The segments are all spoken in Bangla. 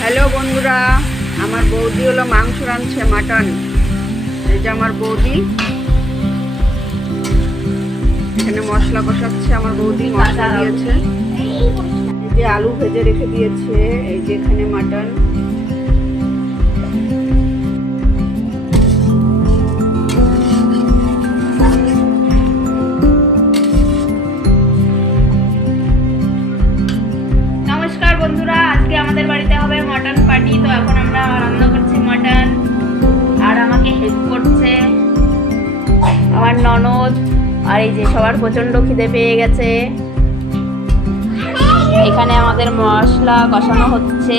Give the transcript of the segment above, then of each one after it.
হ্যালো বন্ধুরা, আমার বৌদি হলো মাংস রাঁধছে, মাটন। এই যে আমার বৌদি। এখানে মশলা কষাচ্ছে আমার বৌদি, মশলা দিয়েছে। এই যে আলু ভেজে রেখে দিয়েছে, এই যে এখানে মাটন। মটন তো এখন আমরা রান্না করছি মাটন আর আমাকে হেল্প করছে আমার ননদ আর এই যে সবার প্রচণ্ড খিদে পেয়ে গেছে। এখানে আমাদের মশলা কষানো হচ্ছে।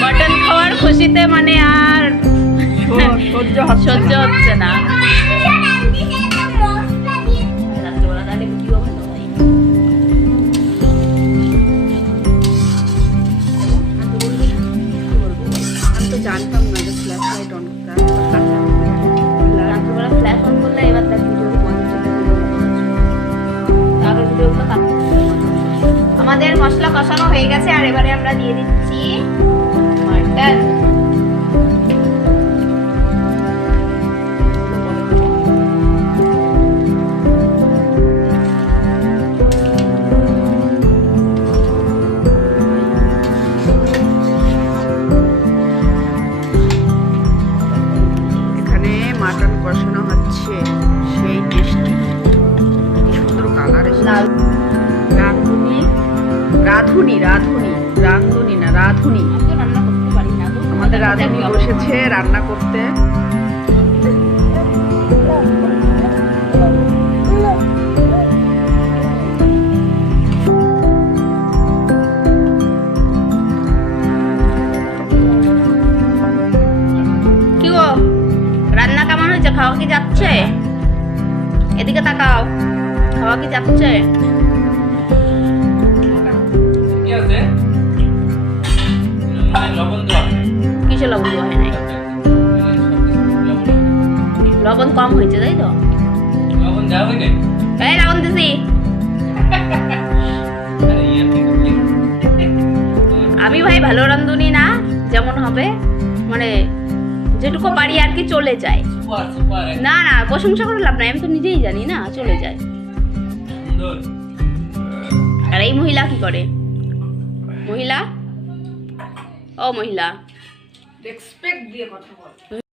মটন খাওয়ার খুশিতে মানে আর সহ্য হচ্ছে না। জানতাম না যে ফ্ল্যাশ লাইট অন করলে এবার ভিডিওগুলো আমাদের মশলা কষানো হয়ে গেছে, আর এবারে আমরা দিয়ে দিচ্ছি মাটন মাটন কষানো হচ্ছে সেই টেস্টি কি সুন্দর কালার রাঁধুনি? রাঁধুনি রাঁধুনি। রাঁধুনি না রাঁধুনি। আমি তো রান্না করতে পারি না তো আমাদের রাঁধুনি বসেছে রান্না করতে। খাওয়া কি যাচ্ছে? এদিকে তাকাও খাওয়া কি যাচ্ছে। কিসে লবণ দেওয়া হয় নাই? লবণ কম হয়েছে তাই তো? লবণ দেওয়া হয় নাই? এই লবণ দিছি। ইয়ে? আমি ভাই ভালো রান্ধুনি না যেমন হবে। মানে যেটুকু পারি আর কি চলে যায়। না না প্রশংসা করে লাভ নাই আমি তো নিজেই জানি না চলে যায়। আর এই মহিলা কি করে? মহিলা? ও মহিলা রেসপেক্ট দিয়ে কথা বল।